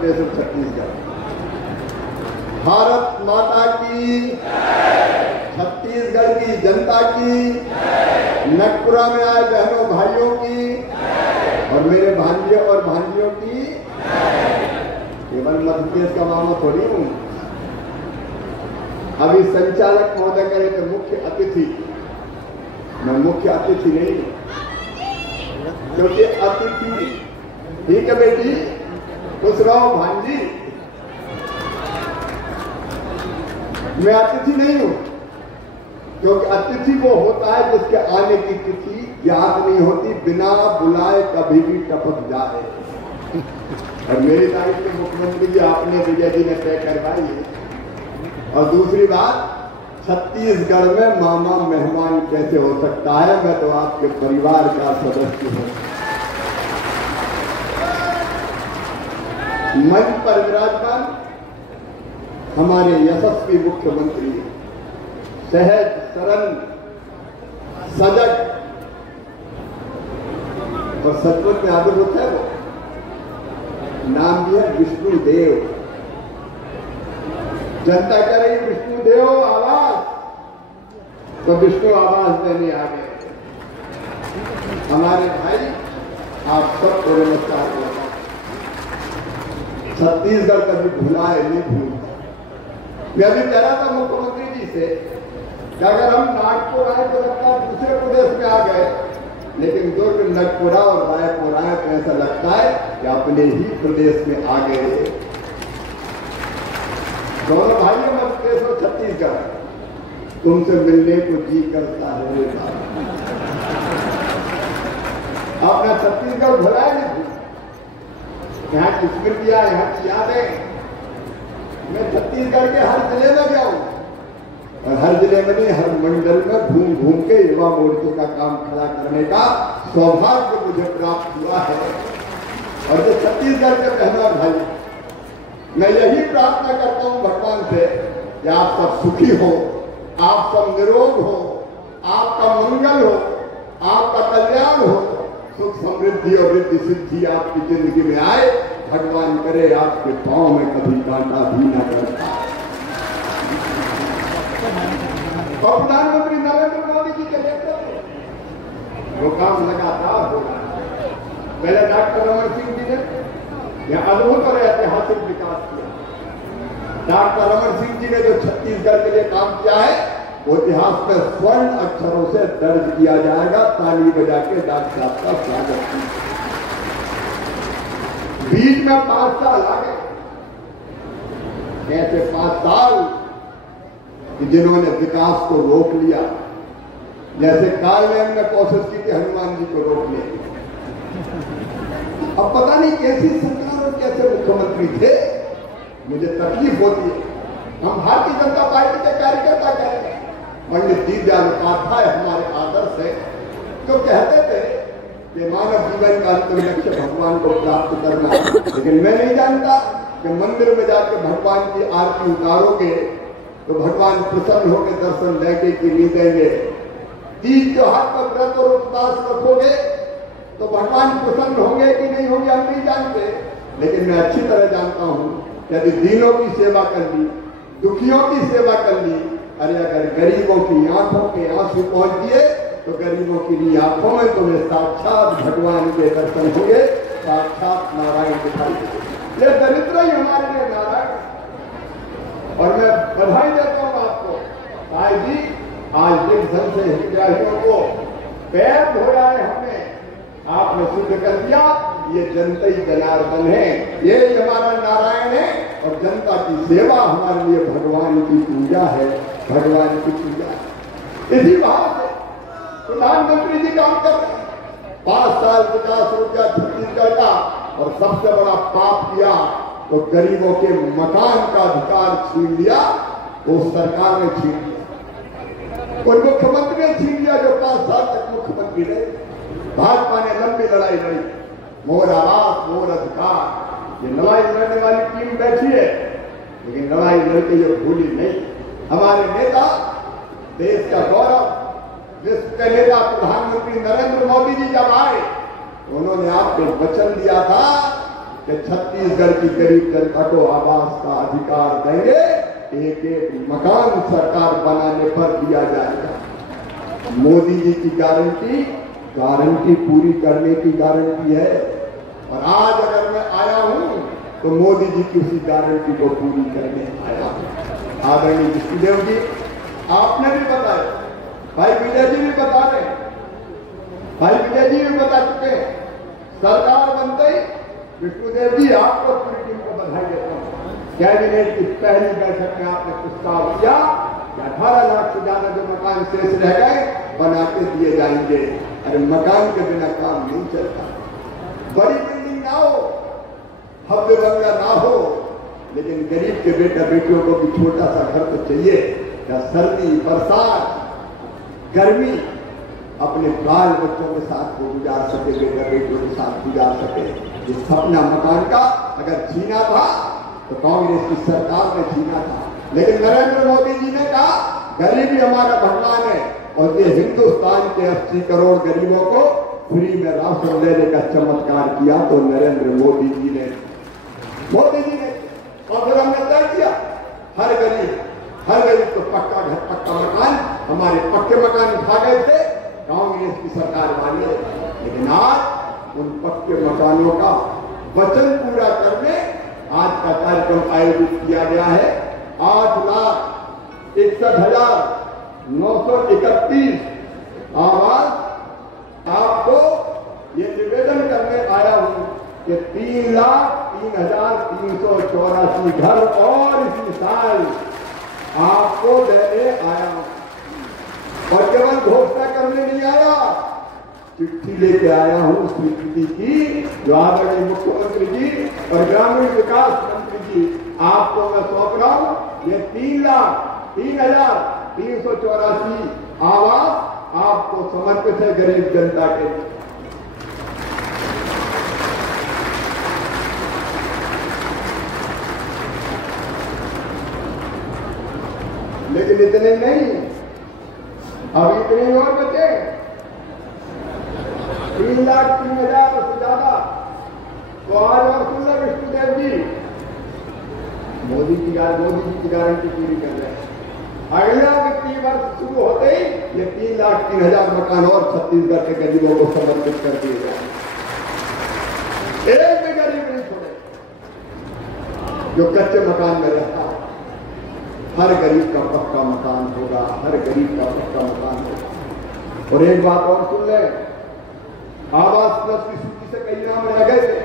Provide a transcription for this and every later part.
प्रदेश और छत्तीसगढ़। भारत माता की, छत्तीसगढ़ की जनता की, नगपुरा में आए बहनों भाइयों की और मेरे भांजियों और भांजियों की। केवल मध्य प्रदेश का मामला थोड़ी हूं। अभी संचालक महोदय कहे थे मुख्य अतिथि, मैं मुख्य अतिथि नहीं हूं, क्योंकि अतिथि ठीक है बेटी, खुश रहो भांजी, मैं अतिथि नहीं हूं, क्योंकि अतिथि वो होता है जिसके आने की तिथि याद नहीं होती, बिना बुलाए कभी भी टपक जाए। और मेरी तारीख के मुख्यमंत्री जी आपने, विजय जी ने तय करवाई है। और दूसरी बात, छत्तीसगढ़ में मामा मेहमान कैसे हो सकता है? मैं तो आपके परिवार का सदस्य हूं। मंच पर विराजमान हमारे यशस्वी मुख्यमंत्री, सहज सरल सजग और सचमुच में अद्भुत है वो, नाम भी है विष्णुदेव। जनता कह रही विष्णुदेव आवाज, तो विष्णु आवाज देने आ गए। हमारे भाई आप सबको नमस्कार करता। छत्तीसगढ़ कभी भुलाए नहीं भूलता। मैं अभी कह रहा था मुख्यमंत्री जी से कि अगर हम नागपुर आए तो लगता है दूसरे प्रदेश में आ गए, लेकिन दुर्ग, नगपुरा और रायपुर आए तो ऐसा लगता है कि अपने ही प्रदेश में आ गए। दोनों भाइयों मध्य प्रदेश और छत्तीसगढ़, तुमसे मिलने को जी करता है। अपना छत्तीसगढ़ भुलाए नहीं, यहाँ की स्मृतियां, यहाँ की यादें। मैं छत्तीसगढ़ के हर जिले में गया हूं, और हर जिले में नहीं, हर मंडल में घूम घूम के युवा मोर्चे का काम खड़ा करने का सौभाग्य मुझे प्राप्त हुआ है। और जो छत्तीसगढ़ के बहनों भाई, मैं यही प्रार्थना करता हूं भगवान से कि आप सब सुखी हो, आप सब निरोग हो, आपका मंगल हो, आपका कल्याण हो, सुख समृद्धि और रिद्धि सिद्धि आपकी जिंदगी में आए। भगवान करे आपके पांव में कभी कांटा भी न करता। और प्रधानमंत्री नरेंद्र मोदी जी के नेतृत्व वो काम लगातार हो रहा है। पहले डॉक्टर रमन सिंह जी ने यह अद्भुत और ऐतिहासिक विकास किया। डॉक्टर रमन सिंह जी ने जो छत्तीसगढ़ के लिए काम किया है, वो इतिहास में स्वर्ण अक्षरों से दर्ज किया जाएगा। ताली बजा के डॉक्टर साहब का स्वागत कीजिए। बीच में 5 साल आ गए, कैसे 5 साल कि जिन्होंने विकास को रोक लिया, जैसे कालवेन में कोशिश की थी हनुमान जी को रोकने की। अब पता नहीं कैसी सरकार और कैसे मुख्यमंत्री थे, मुझे तकलीफ होती है। हम भारतीय जनता पार्टी के कार्यकर्ता कहेंगे, पंडित दीनदयाल उपाध्याय हमारे आदर्श है, जो कहते थे कि मानव जीवन का अंतिम लक्ष्य भगवान को प्राप्त करना। लेकिन मैं नहीं जानता कि मंदिर में जाकर भगवान की आरती उतारोगे तो भगवान प्रसन्न होकर दर्शन देंगे कि नहीं देंगे। तीज त्योहार पर व्रत और उपवास रखोगे तो भगवान प्रसन्न होंगे कि नहीं होंगे हम नहीं जानते। लेकिन मैं अच्छी तरह जानता हूं, यदि दीनों की सेवा कर ली, दुखियों की सेवा कर ली, अरे अगर गरीबों की आंखों के आंसू पहुंच दिए तो गरीबों की आंखों में तुम्हें साक्षात भगवान के दर्शन होंगे, साक्षात नारायण दिखाई देंगे। ये दरिद्र ही हमारे लिए नारायण। और मैं बधाई देता हूं आपको, भाई जी, आज जिन ढंग से हितग्राहियों को पैर धोया है हमने, आपने सिद्ध कर दिया ये जनता ही जनार्दन है, ये हमारा नारायण है। और जनता की सेवा हमारे लिए भगवान की पूजा है, भगवान की पूजा है। इसी भाव से प्रधानमंत्री जी काम कर रहे हैं। 5 साल विकास हो गया छत्तीसगढ़ का, और सबसे बड़ा पाप किया तो गरीबों के मकान का अधिकार छीन लिया, तो सरकार ने छीन लिया, कोई मुख्यमंत्री ने छीन लिया जो 5 साल तक मुख्यमंत्री रहे। भाजपा ने लंबी लड़ाई लड़ी, मोर आवास मोर अधिकार। ये लड़ाई लड़ने वाली टीम बैठी है, लेकिन लड़ाई लड़के ये भूली नहीं। हमारे नेता, देश का गौरव, विश्व के नेता प्रधानमंत्री नरेंद्र मोदी जी जब आए, उन्होंने आपको वचन दिया था कि कि छत्तीसगढ़ की गरीब जनता को आवास का अधिकार देंगे, एक एक मकान सरकार बनाने पर दिया जाएगा। मोदी जी की गारंटी पूरी करने की गारंटी है। और आज अगर मैं आया हूं तो मोदी जी की उसी गारंटी को पूरी करने आया हूं। आदरणीय विष्णुदेव जी आपने भी बताया, भाई विजय जी भी बता रहे, भाई विजय जी भी बता चुके हैं। सरकार बनते ही विष्णुदेव जी आपको पूरी टीम को बधाई देता हूं। कैबिनेट की पहली बैठक में आपने प्रस्ताव किया कि 18 लाख से ज्यादा जो मकान शेष रह गए बना के दिए जाएंगे। अरे मकान के बिना काम नहीं चलता। बड़ी बिल्डिंग ना हो, भव्य बंगला ना हो, लेकिन गरीब के बेटा बेटियों को भी छोटा सा घर तो चाहिए। या सर्दी बरसात गर्मी अपने बाल बच्चों के साथ वो गुजार सके, बेटा बेटियों के साथ गुजार सके। इस सपना मकान का अगर छीना था तो कांग्रेस की सरकार ने छीना था, लेकिन नरेंद्र मोदी जी ने कहा गरीबी हमारा भगवान है और ये हिंदुस्तान के 80 करोड़ गरीबों को फ्री में राशन देने का चमत्कार किया। तो नरेंद्र मोदी जी ने और फिर हमने तय किया हर गरीब को पक्का घर पक्का मकान। हमारे पक्के मकान उठा गए थे कांग्रेस की सरकार वाले, लेकिन आज उन पक्के मकानों का वचन पूरा करने आज का कार्यक्रम आयोजित किया गया है। 8,61,931 आवास आपको ये निवेदन करने आया हूं कि 3,03,384 घर और इसी साल आपको देने आया हूं। और केवल घोषणा करने नहीं आया, चिट्ठी लेके आया हूं स्वीकृति की, जो आदरणीय मुख्यमंत्री जी और ग्रामीण विकास मंत्री जी आपको मैं सौंप रहा हूं। ये 3,03,384 आवास आपको समर्पित है गरीब जनता के लिए। लेकिन इतने नहीं, अब इतने और बचे 3,03,000 से ज्यादा। तो आज और सुन रहे विष्णुदेव जी मोदी जी की गारंटी पूरी कर रहे हैं। अगला वित्तीय वर्ष शुरू होते ही ये 3,03,000 मकान और छत्तीसगढ़ के गरीबों को समर्पित कर दिए गए। एक भी गरीब नहीं छोड़े जो कच्चे मकान में रहता है। हर गरीब का पक्का मकान होगा, हर गरीब का पक्का मकान होगा। और एक बात और सुन ले, आवास प्लस की सूची से कई नाम रह गए थे।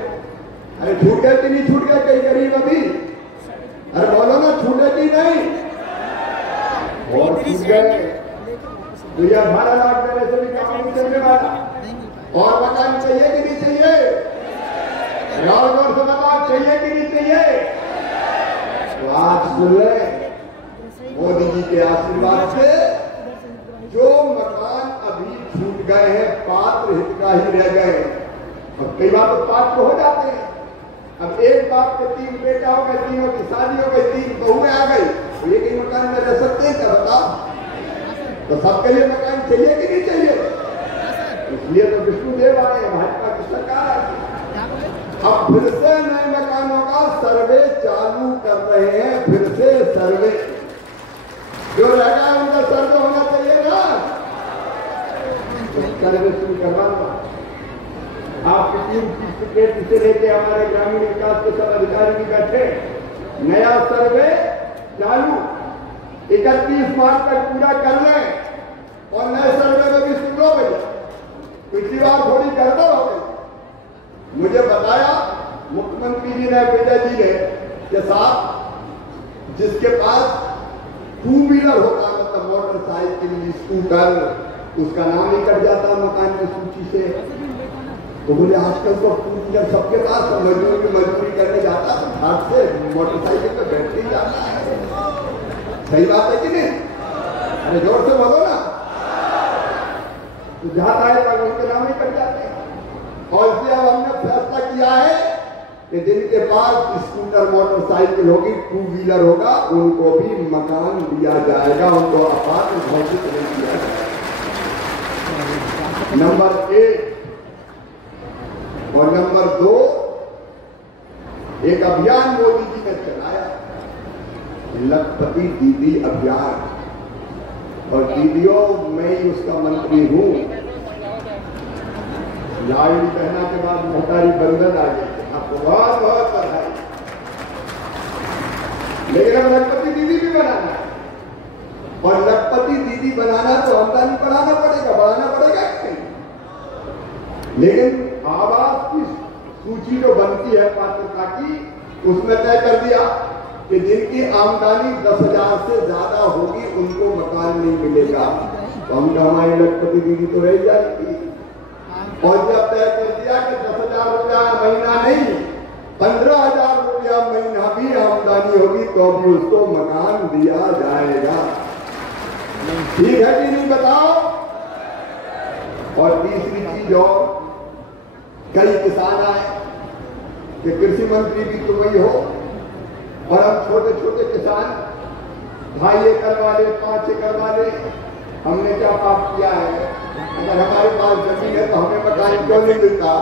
अरे छूट गए कि नहीं छूट गए कई गरीब अभी? अरे बोलो ना, छूटे कि नहीं? और छूट गए तो ये 18 लाख देने से भी काम नहीं चलने वाला। और मकान चाहिए कि नहीं चाहिए? और से मकान चाहिए कि नहीं चाहिए? तो आज सुन ले, मोदी जी के आशीर्वाद से जो मकान अभी छूट गए हैं पात्र हितग्राही रह गए। और कई बार तो पात्र हो जाते हैं। अब एक बाप के 3 बेटा हो गए, तीनों की शादी हो गई, 3 बहुएं आ गई, तो एक ही मकान में रह सकते हैं क्या बताओ? तो सबके लिए मकान चाहिए कि नहीं चाहिए? इसलिए तो विष्णुदेव आए, भाजपा की सरकार आई। अब फिर से नए मकानों का सर्वे चालू कर रहे हैं। फिर से सर्वे जो रह गया उनका सर्वे होना चाहिए ना, तो सर्वे शुरू करवाना। आपकी टीम की सेक्रेटरी से लेके हमारे ग्रामीण विकास के सब अधिकारी भी बैठे। नया सर्वे चालू 31 मार्च तक पूरा कर लें। और नए सर्वे में भी सुन लो भैया, पिछली बार थोड़ी गड़बड़ हो गई। मुझे बताया मुख्यमंत्री जी ने, विजय जी ने के साथ, जिसके पास 2 व्हीलर होता, मतलब मोटरसाइकिल स्कूटर, उसका नाम ही कट जाता मकान की सूची से। तो बोले आजकल तो 2 व्हीलर सबके पास, मजदूरी करने जाता है घाट से मोटरसाइकिल पे बैठ के जाता है। सही बात है कि नहीं? अरे जोर से बोलो ना। तो जाता है तो उनके नाम ही कट जाते हैं। और इसलिए अब हमने फैसला किया है कि जिनके पास स्कूटर मोटरसाइकिल होगी, 2 व्हीलर होगा, उनको भी मकान दिया जाएगा, उनको अपार्ट घोषित नहीं किया जाएगा। नंबर 1 और नंबर 2, एक अभियान मोदी जी ने चलाया, लखपति दीदी अभियान, और दीदियों मैं ही उसका मंत्री हूं। लाड़ी पहना के बाद मोहतारी बंधन आ गई, आपको बहुत बहुत बधाई। लेकिन अब लखपति दीदी भी बनाना है, और लखपति दीदी बनाना तो आमदनी बढ़ाना पड़ेगा, बढ़ाना पड़ेगा कि नहीं? लेकिन आवास की सूची जो बनती है पात्रता की, उसमें तय कर दिया कि जिनकी आमदनी 10,000 से ज्यादा होगी उनको मकान नहीं मिलेगा। तो हम हमारी लखपति दीदी तो रह जाएगी। और जब तय कर दिया कि 10,000 रुपया महीना नहीं, 15,000 रुपया महीना भी आमदनी होगी तो भी उसको मकान दिया जाएगा। ठीक है कि नहीं, बताओ। और तीसरी चीज, और कई किसान आए कि कृषि मंत्री भी तुम ही हो, और हम छोटे छोटे किसान 2.5 एकड़ वाले, 5 एकड़ वाले, हमने क्या पाप किया है? अगर हमारे पास जमीन है तो हमें मकान क्यों नहीं मिलता?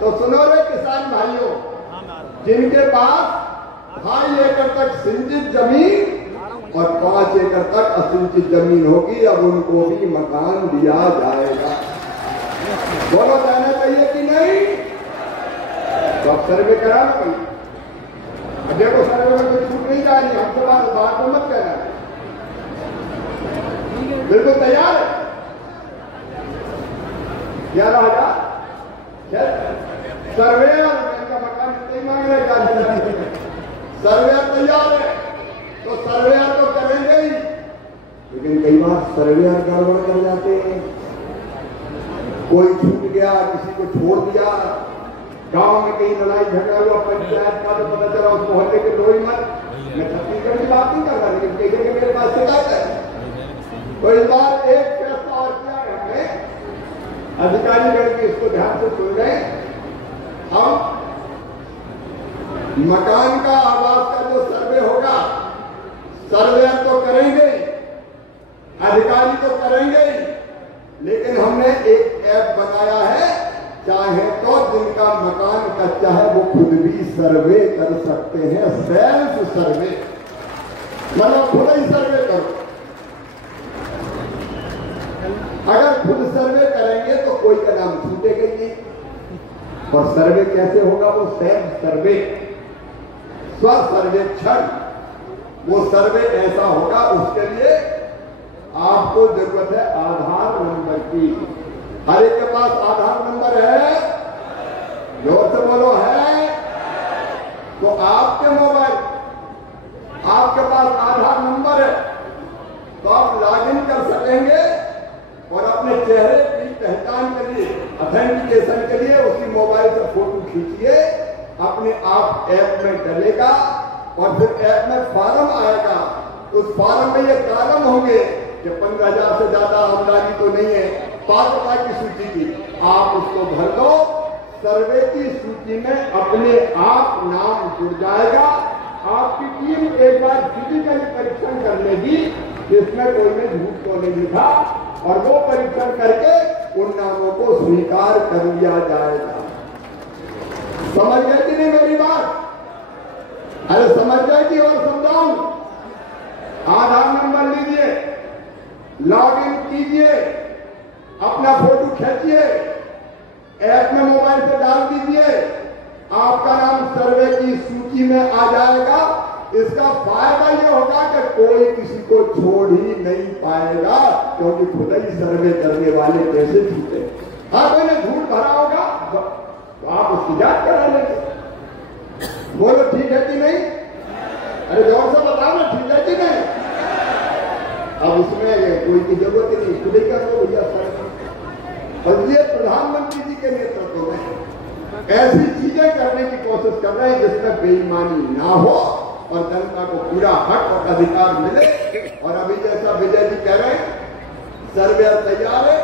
तो सुनो रे किसान भाइयों, जिनके पास 2.5 एकड़ तक सिंचित जमीन और 5 एकड़ तक असिंचित जमीन होगी, अब उनको भी मकान दिया जाएगा। बोलो जाना चाहिए कि नहीं? तो अब सर्वे करा लो भाई। देखो सर्वे में कोई छूट नहीं जा रही, हमसे बात को मत कहना। बिल्कुल तैयार है? 11,000 सर्वे और का मकान नहीं मांग रहे, सर्वे तैयार है तो सर्वे तो करेंगे ही। लेकिन कई बार सर्वे गड़बड़ कर जाते हैं, कोई छूट गया, किसी को छोड़ दिया, गांव में कहीं लड़ाई झगड़ा हुआ, पंचायत का तो पता चला उस मोहल्ले के लोग मत। मैं छत्तीसगढ़ की बात नहीं कर रहा, लेकिन कई जगह मेरे पास शिकायत है। तो इस बार एक फैसला और किया है हमने, अधिकारीगण भी इसको ध्यान से सुन रहे। हम मकान का, आवास का जो सर्वे होगा, सर्वे तो करेंगे, अधिकारी तो करेंगे, लेकिन हमने एक ऐप बनाया है, चाहे तो जिनका मकान कच्चा है वो खुद भी सर्वे कर सकते हैं, सेल्फ सर्वे, मतलब खुद ही सर्वे करो। अगर खुद सर्वे करेंगे तो कोई का नाम छूटेगा नहीं। और सर्वे कैसे होगा? वो सेल्फ सर्वे, स्व सर्वेक्षण। वो सर्वे ऐसा होगा, उसके लिए आपको जरूरत है आधार नंबर की। हर एक के पास आधार नंबर है? जोर से बोलो, है? तो आपके मोबाइल, आपके पास आधार नंबर है तो आप लॉगिन कर सकेंगे और अपने चेहरे की पहचान के लिए, ऑथेंटिकेशन के लिए उसकी मोबाइल से फोटो खींचिए, अपने आप ऐप में डलेगा और फिर ऐप में फॉर्म आएगा। उस फॉर्म में ये कॉलम होंगे कि 15,000 से ज्यादा आमदनी तो नहीं है, पात्रता की सूची की, आप उसको भर दो, सर्वे की सूची में अपने आप नाम जुड़ जाएगा। आपकी टीम एक बार फिजिकली परीक्षण कर लेगी कि इसमें कोई ने झूठ तो नहीं लिखा, और वो परीक्षण करके उन नामों को स्वीकार कर लिया जाएगा। समझ गए कि नहीं मेरी बात? अरे समझ गए कि और समझाऊं? आधार नंबर लीजिए, लॉगिन कीजिए, अपना फोटो खींचिए, ऐप में मोबाइल से डाल दीजिए, आपका नाम सर्वे की सूची में आ जाएगा। इसका फायदा यह होगा कि कोई किसी को छोड़ ही नहीं पाएगा, क्योंकि खुद ही सर्वे करने वाले कैसे झूठे। हाँ, कोई ने झूठ भरा होगा तो आप उसकी जांच करा लेंगे। बोलो ठीक है कि नहीं? अरे जोर से बताओ ना, ठीक है कि नहीं? अब उसमें कोई की जरूरत ही नहीं, खुद ही कर दो भैया सर। और ये प्रधानमंत्री जी के नेतृत्व में ऐसी चीजें करने की कोशिश कर रहे हैं जिसमें बेईमानी ना हो और जनता को पूरा हक और अधिकार मिले। और अभी जैसा विजय जी कह रहे हैं, सर्वे तैयार है,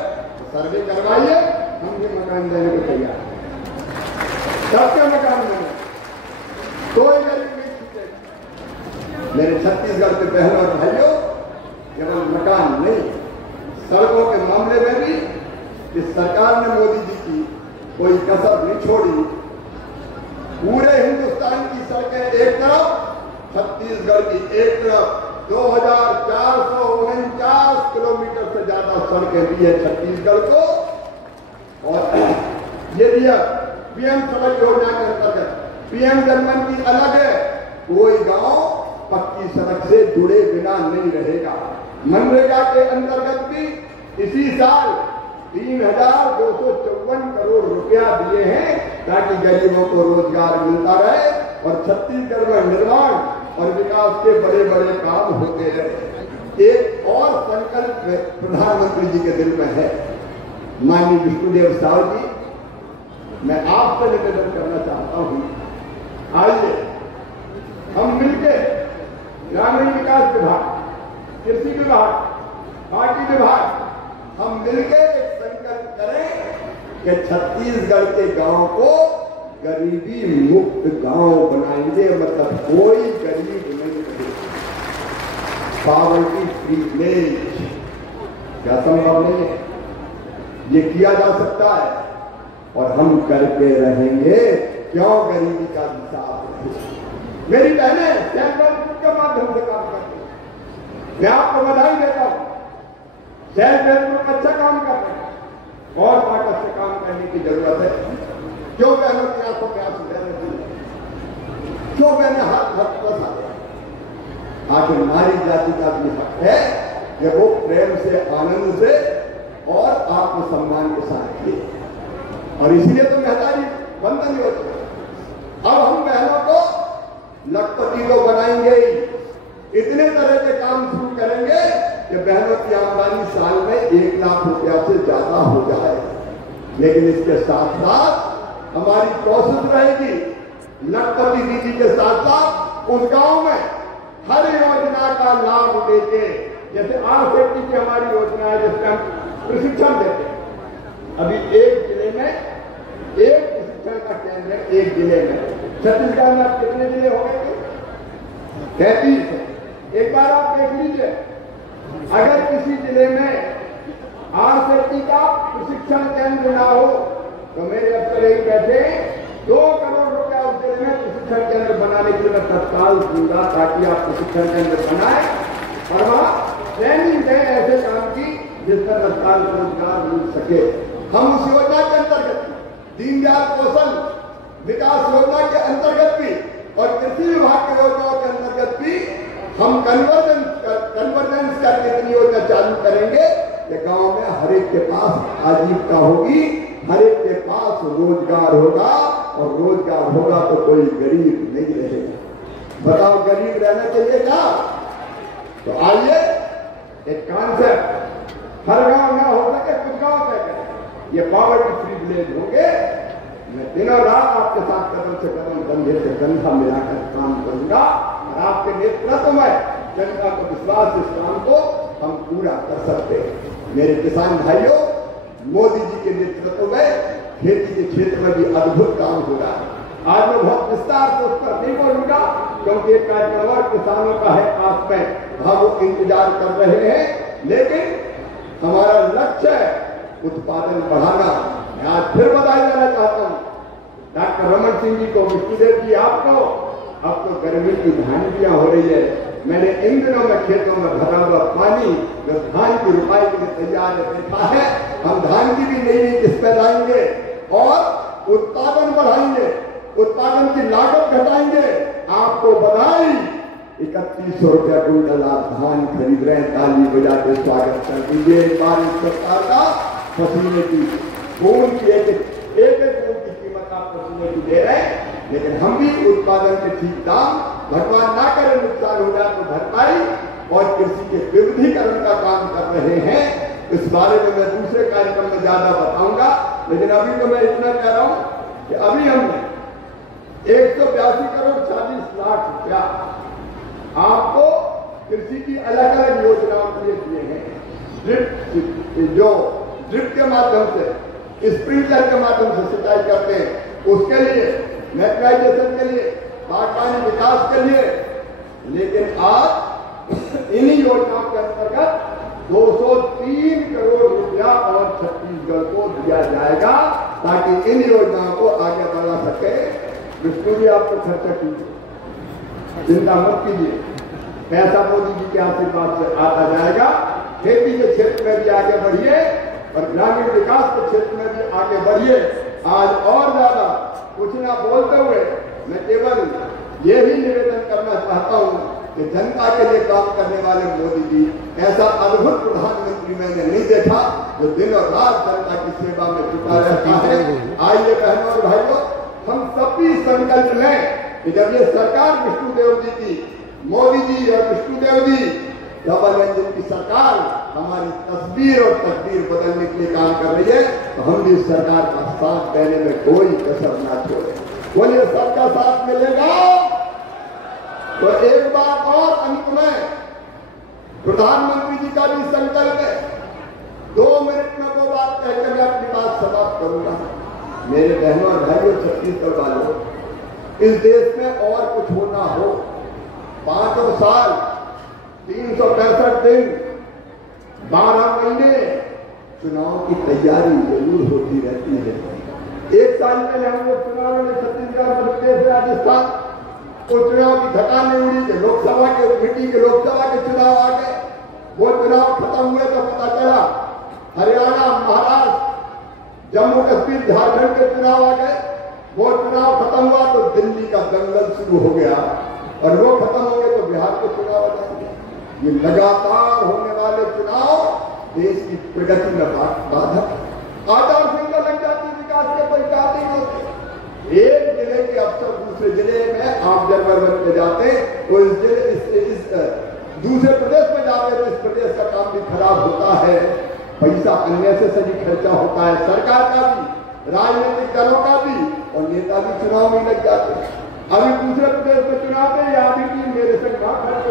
सर्वे करवाइए, हम भी मकान देने को तैयार हैं। सबके मकान बने, कोई गरीब नहीं छूटे। मेरे छत्तीसगढ़ के बहनों और भाइयों, केवल मकान नहीं, सड़कों के मामले में भी इस सरकार ने, मोदी जी की, कोई कसर नहीं छोड़ी। पूरे हिंदुस्तान की सड़कें एक तरफ, छत्तीसगढ़ की एक तरफ 2449 किलोमीटर से ज्यादा सड़कें दी है छत्तीसगढ़ को। और ये दिया पीएम सड़क योजना के अंतर्गत। पीएम जनमन की अलग है, कोई गांव पक्की सड़क से जुड़े बिना नहीं रहेगा। मनरेगा के अंतर्गत भी इसी साल 3254 करोड़ रुपया दिए हैं ताकि गरीबों को रोजगार मिलता रहे और छत्तीसगढ़ में निर्माण और विकास के बड़े बड़े काम होते रहे। एक और संकल्प प्रधानमंत्री जी के दिल में है। माननीय विष्णुदेव साहु जी, मैं आपसे निवेदन करना चाहता हूं, आइए हम मिलकर ग्रामीण विकास विभाग, कृषि विभाग, पार्टी विभाग, हम मिलकर एक संकल्प करें कि छत्तीसगढ़ के गांव को गरीबी मुक्त गांव बनाएंगे। मतलब कोई गरीब नहीं रहेगा, पॉवर्टी फ्री विलेज। क्या संभव नहीं है? ये किया जा सकता है और हम करके रहेंगे। क्यों गरीबी का हिसाब? मेरी बहनें सेल्फ हेल्प ग्रुप के माध्यम से काम करती हैं, मैं आपको बधाई देता हूं। सेल्फ हेल्प ग्रुप अच्छा काम कर रहे हैं और ताकत से काम करने की जरूरत है। क्यों बहनों की आपको प्यास रहने चाहिए? क्यों बहने हाथ बसा? आखिर नारी जाति का भी हक है कि वो प्रेम से, आनंद से और आत्मसम्मान के साथ किए। और इसलिए तो मेहतारी बंधन योजना। अब हम बहनों को लखपति तो बनाएंगे ही, इतने तरह के काम शुरू करेंगे कि बहनों की आमदनी साल में 1 लाख रुपया से ज्यादा हो जाए। लेकिन इसके साथ साथ हमारी कोशिश रहेगी लखपति दीदी के साथ साथ उस गांव में हर योजना का लाभ देके, जैसे आरसेटी की हमारी योजना है जिसमें हम प्रशिक्षण देते हैं। अभी एक जिले में एक प्रशिक्षण का केंद्र है, एक जिले में। छत्तीसगढ़ में अब कितने जिले हो गए? 33 है। एक बार आप देख लीजिए, अगर किसी जिले में आरसेटी का प्रशिक्षण केंद्र ना हो तो मेरे अफसर यही कहते हैं 2 करोड़ रुपया उस जिले में प्रशिक्षण केंद्र बनाने के लिए मैं तत्काल दूंगा, ताकि आप प्रशिक्षण केंद्र बनाए और वहां ट्रेनिंग दें ऐसे काम की जिसका तत्काल रोजगार मिल सके। हम उस योजना के अंतर्गत दीनदयाल कौशल विकास योजना के अंतर्गत भी और कृषि विभाग की योजनाओं के अंतर्गत भी हम कन्वर्जेंस करके इतनी योजना चालू करेंगे कि गांव में हर एक के पास आजीविका होगी, हर एक के पास रोजगार होगा और रोजगार होगा तो कोई गरीब नहीं रहेगा। बताओ गरीब रहना चाहिए क्या? तो आइए एक कॉन्सेप्ट हर गांव ना हो सके, कुछ गांव तय करें, ये पॉवर्टी फ्री विलेज होंगे। मैं दिनों रात आपके साथ कदम से कदम, कंधे से कंधा मिलाकर काम करूंगा और आपके नेतृत्व में जनता को विश्वास, इस काम को हम पूरा कर सकते हैं। मेरे किसान भाइयों, मोदी जी के नेतृत्व में खेती के क्षेत्र में भी अद्भुत काम हो रहा है। आज मैं बहुत विस्तार से उस पर नहीं बोलूंगा क्योंकि एक कार्यक्रम और किसानों का है पास में, हम वो इंतजार कर रहे हैं। लेकिन हमारा लक्ष्य है उत्पादन बढ़ाना। मैं आज फिर बधाई देना चाहता हूं डॉक्टर रमन सिंह जी को, विष्णुदेव जी आपको। अब तो गर्मी की धानियां हो रही है। मैंने इन दिनों में खेतों में भरा हुआ पानी जो धान की रुपाई के लिए तैयार देखा है। हम धान की भी नई नई किस्में लाएंगे और उत्पादन बढ़ाएंगे, उत्पादन की लागत घटाएंगे। आपको बधाई, 3100 रुपया क्विंटल आप धान खरीद रहे हैं, ताली बजा के स्वागत कर दीजिए। इस बार इस सरकार का पसीने की खून की एक खून की कीमत आप पसीने की दे रहे हैं। लेकिन हम भी उत्पादन के ठीक दाम, भगवान ना करे नुकसान हो जाए तो भरपाई और कृषि के विविधीकरण का काम कर रहे हैं। इस बारे में मैं दूसरे कार्यक्रम में ज्यादा बताऊंगा, लेकिन अभी तो मैं इतना कह रहा हूं कि अभी हमने 182 करोड़ 40 लाख रुपया आपको कृषि की अलग अलग योजनाओं के लिए दिए हैं। ड्रिप के माध्यम से, स्प्रिंकलर के माध्यम से सिंचाई करते हैं, उसके लिए, मैकेनाइजेशन के लिए, बागवानी विकास के लिए। लेकिन आज इन्हीं योजनाओं के अंतर्गत 203 करोड़ रुपया और छत्तीसगढ़ को दिया जाएगा ताकि इन योजनाओं को आगे बढ़ा सके। विष्णु जी आपको खर्चा कीजिए। चिंता मत कीजिए, पैसा मोदी जी के आशीर्वाद से आता जाएगा। खेती के क्षेत्र में भी आगे बढ़िए और ग्रामीण विकास के क्षेत्र में भी आगे बढ़िए। आज और ज्यादा कुछ ना बोलते हुए मैं केवल ये ही निवेदन करना चाहता हूं कि जनता के लिए काम करने वाले मोदी जी, ऐसा अद्भुत प्रधानमंत्री मैंने नहीं देखा जो दिन और रात जनता की सेवा में जुटा रहता है। आइए बहनों और भाइयों, हम सभी संकल्प लें कि जब ये सरकार विष्णुदेव जी की, मोदी जी और विष्णुदेव जी डबल इंजन की सरकार हमारी तस्वीर और तकदीर बदलने के लिए काम कर रही है, तो हम भी सरकार का साथ देने में कोई कसर ना छोड़े। बोलिए सबका साथ मिलेगा। तो एक बात और अंत में प्रधानमंत्री जी का भी संकल्प है। 2 मिनट में वो बात कहकर मैं अपनी बात समाप्त करूंगा। मेरे बहनों और भाइयों, छत्तीसगढ़ वालों, इस देश में और कुछ होना हो, 5 साल 365 दिन 12 महीने चुनाव की तैयारी जरूर होती रहती है। 1 साल पहले हम लोग चुनाव में छत्तीसगढ़, मध्य प्रदेश, राजस्थान तो चुनाव की थकान नहीं हुई कि लोकसभा के मिट्टी के लोकसभा के चुनाव आ गए। वो चुनाव खत्म हुए तो पता चला हरियाणा, महाराष्ट्र, जम्मू कश्मीर, झारखंड के चुनाव आ गए। वो चुनाव खत्म हुआ तो दिल्ली का दंगल शुरू हो गया और वो खत्म हो गए तो बिहार के चुनाव आ जाएंगे। ये लगातार होने वाले चुनाव देश की प्रगति में बाधक, आचार संहिता लग जाती, विकास के कोई कार्य नहीं होते। एक जिले के अफसर दूसरे जिले में ऑब्जर्वर बन के जाते, तो इस दूसरे प्रदेश में जाते तो इस प्रदेश का काम भी खराब होता है। पैसा अन्य से सही खर्चा होता है, सरकार का भी, राजनीतिक दलों का भी, और नेता भी चुनाव में लग जाते हैं। अभी दूसरे प्रदेश में चुनाव में या अभी भी मेरे से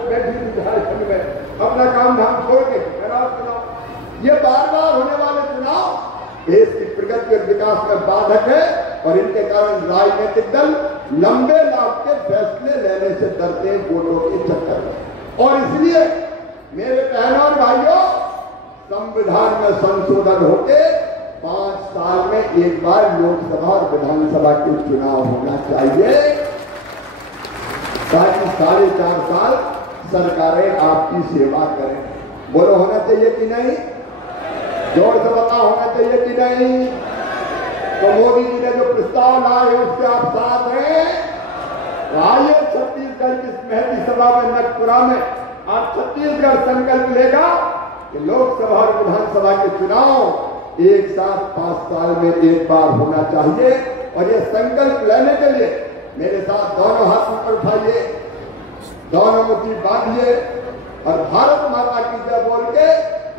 बैठी झारखंड में अपना काम धाम छोड़ के खराब चुनाव। ये बार बार होने वाले चुनाव देश की प्रगति और विकास में बाधक है और इनके कारण राजनीतिक दल लंबे लाभ के फैसले लेने से डरते हैं वोटों के चक्कर में। और इसलिए मेरे बहनों और भाइयों, संविधान में संशोधन होके 5 साल में एक बार लोकसभा और विधानसभा के चुनाव होना चाहिए, ताकि 4.5 साल सरकारें आपकी सेवा करें। बोलो होना चाहिए कि नहीं? जोर से बताओ, होना चाहिए कि नहीं? तो मोदी जी ने जो प्रस्ताव लाए हैं उसके आप साथ हैं? आइए छत्तीसगढ़ की महती सभा में नगपुरा में आज छत्तीसगढ़ संकल्प लेगा कि लोकसभा और विधानसभा के चुनाव एक साथ 5 साल में एक बार होना चाहिए। और ये संकल्प लेने के लिए मेरे साथ दोनों हाथ ऊपर उठाइए, दोनों मुट्ठी बांधिए और भारत माता की जय बोल के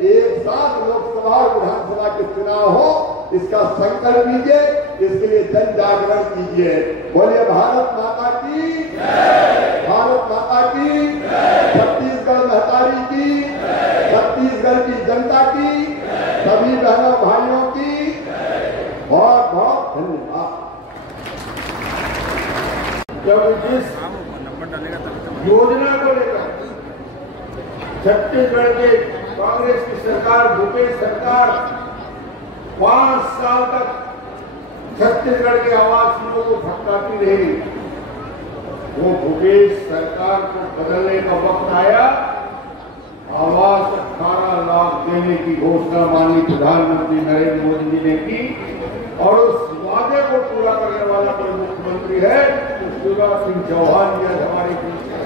एक साथ लोकसभा और विधानसभा के चुनाव हो, इसका संकल्प लीजिए। इसके लिए जन जागरण कीजिए। बोलिए भारत माता की जय, भारत माता की जय, छत्तीसगढ़ महतारी की, छत्तीसगढ़ की जनता की, सभी बहनों भाइयों की बहुत बहुत धन्यवाद। जब जिस योजना को लेकर छत्तीसगढ़ के कांग्रेस की सरकार, भूपेश सरकार 5 साल तक छत्तीसगढ़ के आवासियों को भटकाती रही, वो भूपेश सरकार को बदलने का वक्त आया। आवास 18 लाख देने की घोषणा माननीय प्रधानमंत्री नरेंद्र मोदी जी ने की और उस वादे को पूरा करने वाला कोई मुख्यमंत्री है तो शिवराज सिंह चौहान जी आज हमारे बीच हैं।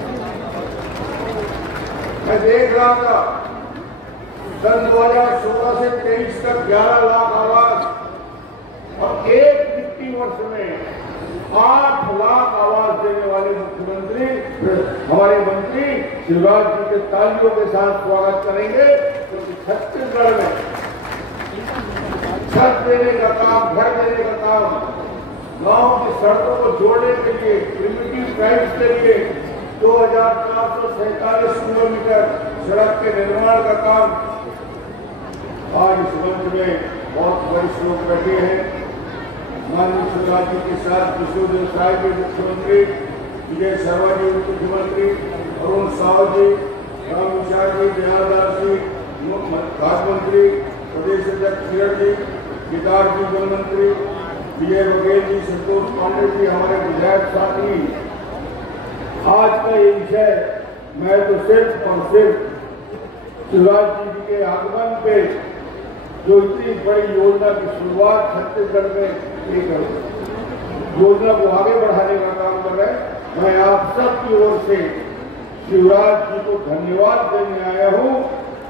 मैं देख रहा था सन 2016 से 23 तक 11 लाख आवास और एक वित्तीय वर्ष में 8 लाख आवास देने वाले मुख्यमंत्री हमारे मंत्री शिवराज जी के तालियों के साथ स्वागत करेंगे। क्योंकि छत्तीसगढ़ में छत देने का काम, घर देने का काम, गांव की सड़कों को जोड़ने के लिए प्रिमिटिव पाइप्स के लिए 2447 किलोमीटर सड़क के निर्माण का काम। आज इस मंच में बहुत वरिष्ठ लोग बैठे हैं। माननीय शिवराज जी के साथ विष्णुदेव साय के मुख्यमंत्री, विजय शर्मा जी मुख्यमंत्री, अरुण साव जी, राम विचार जी, दयालदास जी खाद्य मंत्री, प्रदेश अध्यक्ष किरण जी, केदार जी वन मंत्री, विजय बघेल जी, संतोष पांडे जी हमारे विधायक साथी, आज का ये विषय मैं तो सिर्फ और सिर्फ शिवराज जी के आगमन पे जो इतनी बड़ी योजना की शुरुआत छत्तीसगढ़ में ये योजना को आगे बढ़ाने का काम कर रहे हैं। मैं आप सबकी ओर से शिवराज जी को धन्यवाद देने आया हूँ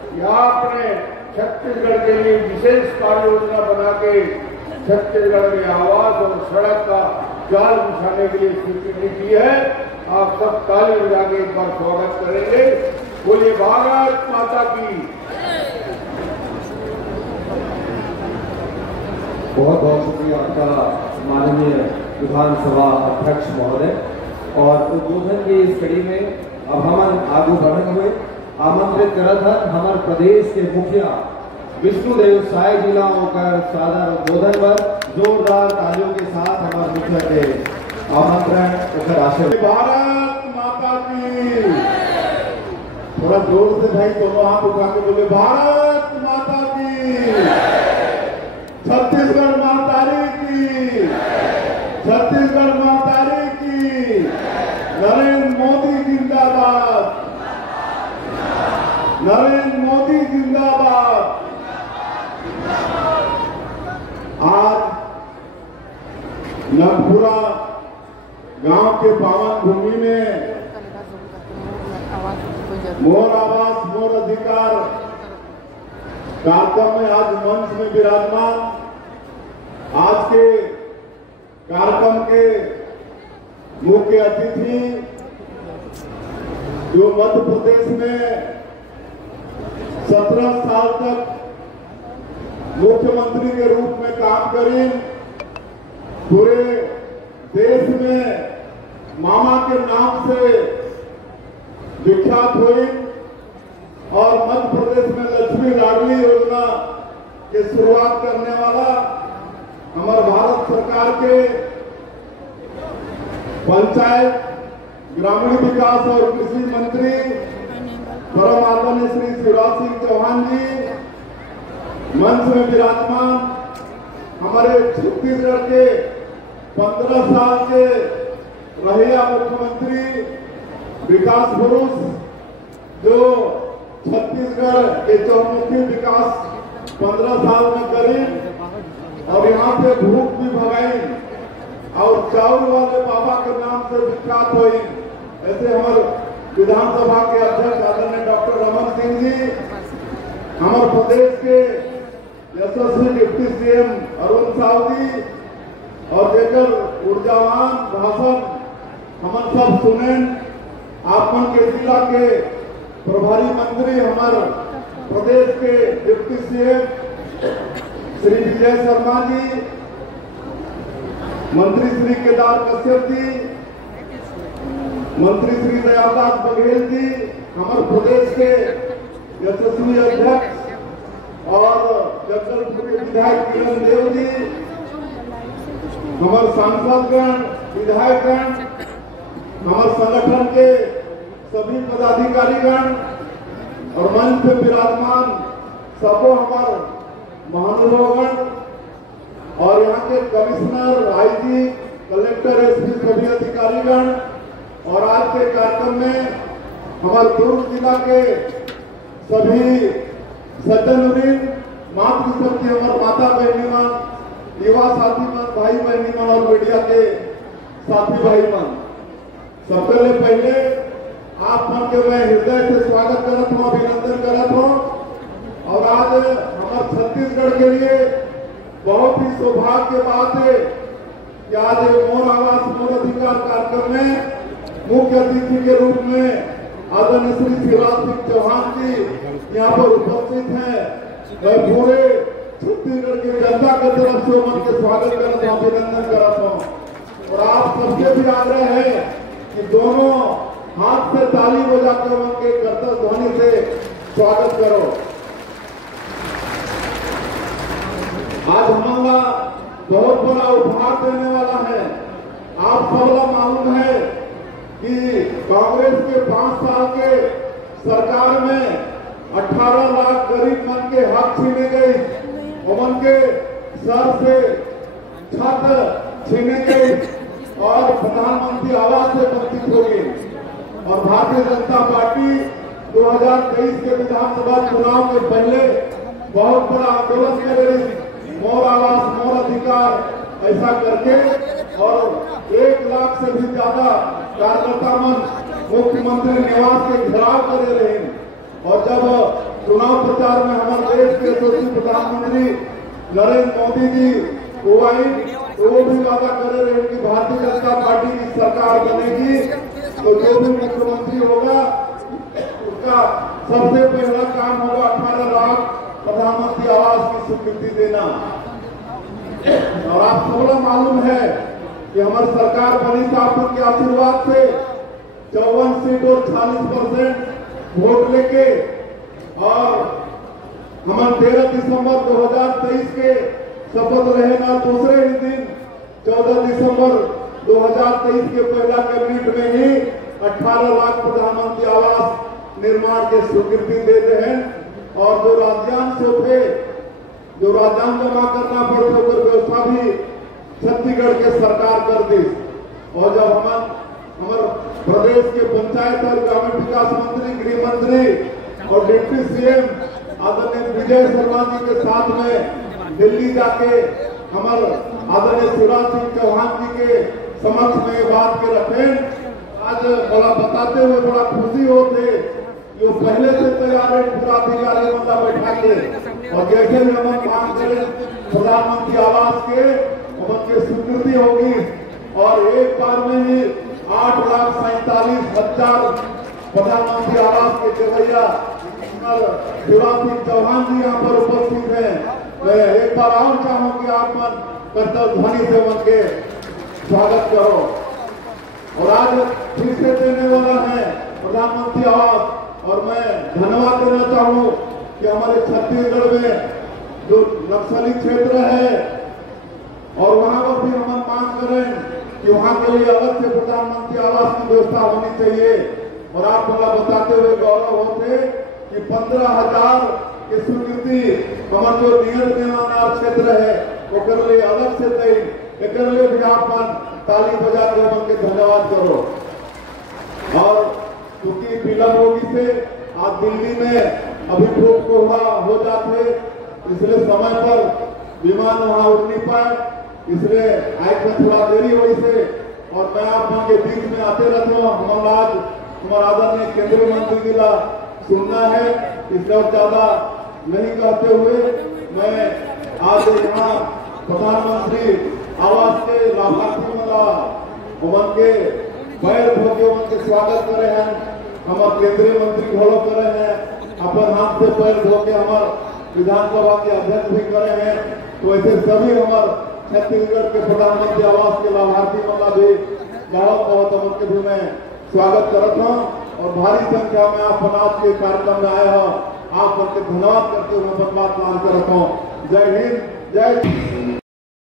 कि आपने छत्तीसगढ़ के लिए विशेष कार्य योजना बना के छत्तीसगढ़ में आवास और सड़क का जाल बिछाने के लिए स्वीकृति दी है। आप सब ताली बजा के एक बार स्वागत करेंगे। बोलिए भारत माता की। बहुत बहुत शुक्रिया आपका माननीय विधानसभा अध्यक्ष महोदय। और उद्बोधन की इस कड़ी में अब हम आगे बढ़े हुए आमंत्रित करत हन हमारे प्रदेश के मुखिया विष्णुदेव साय जिला होकर सादर उद्बोधन पर जोरदार तालियों के साथ हमारे मुखिया के आमंत्रण होकर आशीर्वाद। भारत माता की। थोड़ा जोर से भाई दोनों हाथ उठा के बोले भारत माता की। छत्तीसगढ़ मातारी की। छत्तीसगढ़ मातारी की। नरेंद्र मोदी जिंदाबाद। नरेंद्र मोदी जिंदाबाद। आज नगपुरा गांव के पावन भूमि में मोर आवास मोर अधिकार कार्यक्रम में आज मंच में विराजमान आज के कार्यक्रम के मुख्य अतिथि जो मध्य प्रदेश में 17 साल तक मुख्यमंत्री के रूप में काम करी, पूरे देश में मामा के नाम से विख्यात हुई और मध्य प्रदेश में लक्ष्मी लाडली योजना की शुरुआत करने वाला हमारे भारत सरकार के पंचायत ग्रामीण विकास और कृषि मंत्री परम आदरणीय श्री शिवराज सिंह चौहान जी मंच में विराजमान, हमारे छत्तीसगढ़ के 15 साल के रहिया मुख्यमंत्री विकास पुरुष जो छत्तीसगढ़ के चौमुखी विकास 15 साल में करी और यहाँ पे भूख भी भगाई और चावल वाले बाबा के नाम से विख्यात हुई। ऐसे हमारे विधानसभा के अध्यक्ष आदरणीय डॉक्टर रमन सिंह जी, हमारे प्रदेश के यशस्वी डिप्टी सीएम अरुण साहू जी और देकर ऊर्जावान भाषण हम सब सुने। आपन के जिला के प्रभारी मंत्री हमारे प्रदेश के डिप्टी सीएम श्री विजय शर्मा जी, मंत्री श्री केदार कश्यप जी, मंत्री श्री दयादास बघेल जी, हमारे प्रदेश के यशस्वी अध्यक्ष और जगदलपुर के विधायक किरण देव जी, हमारे सांसदगण विधायकगण, हमारे संगठन के सभी पदाधिकारीगण और मंच पे विराजमान सबो हमारे महानुभावगण और यहाँ के कमिश्नर आईजी कलेक्टर एसपी सभी अधिकारीगण और आज के कार्यक्रम में हमारे दुर्ग जिला के सभी सज्जन मातृशक्ति हमारे माता बहनी मन, युवा साथी मन, भाई बहनी मन और मीडिया के साथी भाई मन, सबसे पहले आप मन के मैं हृदय से स्वागत करत हूँ, अभिनंदन करत हूँ। और आज हमारे छत्तीसगढ़ के लिए बहुत ही सौभाग्य की बात है कि आज मोर आवास मोर अधिकार कार्यक्रम में मुख्य अतिथि के रूप में आदरणीय श्री शिवराज सिंह चौहान जी यहाँ पर उपस्थित हैं। मैं पूरे छत्तीसगढ़ की जनता की तरफ से उनके स्वागत करता हूँ, अभिनंदन करता हूँ। और आप सबसे भी आग्रह है कि दोनों हाथ से ताली बजाकर उनके कर्तव्य ध्वनि से स्वागत करो। आज हमारा बहुत बड़ा उपहार देने वाला है। आप सबको मालूम है कि कांग्रेस के 5 साल के सरकार में 18 लाख गरीब मन के हक छीने गई, उनके सर से छत छीने गई और प्रधानमंत्री आवास से वंचित हो गई। और भारतीय जनता पार्टी 2023 के विधानसभा चुनाव के पहले बहुत बड़ा आंदोलन कर रही, मोर आवास मोर अधिकार ऐसा करके, और 1 लाख से भी ज्यादा कार्यकर्ता मन मुख्यमंत्री निवास के घेराव करे रहे। और जब चुनाव प्रचार में हमारे देश के यशस्वी प्रधानमंत्री नरेंद्र मोदी जी वो आई तो वो भी वादा करे रहे कि भारतीय जनता पार्टी की सरकार बनेगी तो जो भी मुख्यमंत्री होगा उसका सबसे पहला काम होगा 18 लाख प्रधानमंत्री आवास की स्वीकृति देना। और आप सबको मालूम है कि हमारी सरकार बनी तो आपके आशीर्वाद से 54 सीट और 40% वोट लेके, और हम 13 दिसंबर 2023 के शपथ लेना दूसरे ही दिन 14 दिसंबर 2023 के पहला कैबिनेट में ही 18 लाख प्रधानमंत्री आवास निर्माण के स्वीकृति देते हैं। और जो राज्यांश थे, जो राज्यांश जमा करना पड़ता है व्यवस्था भी छत्तीसगढ़ के सरकार कर दी। और जब हमारे प्रदेश के पंचायत और ग्रामीण विकास मंत्री, गृह मंत्री और डिप्टी सीएम आदरणीय विजय शर्मा जी के साथ में दिल्ली जाके हमारे आदरणीय शिवराज सिंह चौहान जी के समक्ष में बात के रखे। आज बड़ा बताते हुए बड़ा खुशी होते जो पहले से तैयार है पूरा अधिकारी बंदा बैठा के, और जैसे ही हम काम करें प्रधानमंत्री आवास के उनकी स्वीकृति होगी, और एक बार में ही 8,47,000 प्रधानमंत्री आवास के जगैया शिवराज सिंह चौहान जी यहाँ पर उपस्थित हैं। मैं एक बार और चाहूंगी आप मन कर्तव्य ध्वनि से उनके स्वागत करो। और आज फिर से देने वाला है प्रधानमंत्री आवास, और मैं धन्यवाद देना चाहूँ कि हमारे छत्तीसगढ़ में जो नक्सली क्षेत्र है और वहां पर भी हम मांग करें कि वहां के लिए अलग से प्रधानमंत्री आवास की व्यवस्था होनी चाहिए। और आप मला बताते हुए गौरव होते कि 15,000 की स्वीकृति हमारे जो नियत निर्माण क्षेत्र है वो कर लिए अलग से दे, एक लिए भी आप ताली बजा के उनके धन्यवाद करो। और क्योंकि विलंब होगी से आज दिल्ली में अभी धूप कोहरा हो जाते, इसलिए समय पर विमान वहां उड़ नहीं पाए, इसलिए आए में थोड़ा देरी हुई से। और मैं आप के बीच में आते रहता हूँ। हमारा आज हमारा आदरणीय केंद्रीय मंत्री जी का सुनना है, इसलिए ज्यादा नहीं कहते हुए मैं आज यहाँ प्रधानमंत्री आवास के लाभार्थी उमन के पैर धोके उनके स्वागत करे हैं। हमारे केंद्रीय मंत्री घोड़ो करे हैं, अपन हाथ से पैर धोके हमारे विधानसभा के अध्यक्ष भी करे हैं। तो ऐसे सभी हमारे छत्तीसगढ़ के प्रधानमंत्री आवास के लाभार्थी वाला भी बहुत बहुत उनके भी मैं स्वागत करता हूँ। और भारी संख्या में आप आज के कार्यक्रम में आए हो, आप उनके धन्यवाद करते हुए मैं बात करता हूँ। जय हिंद, जय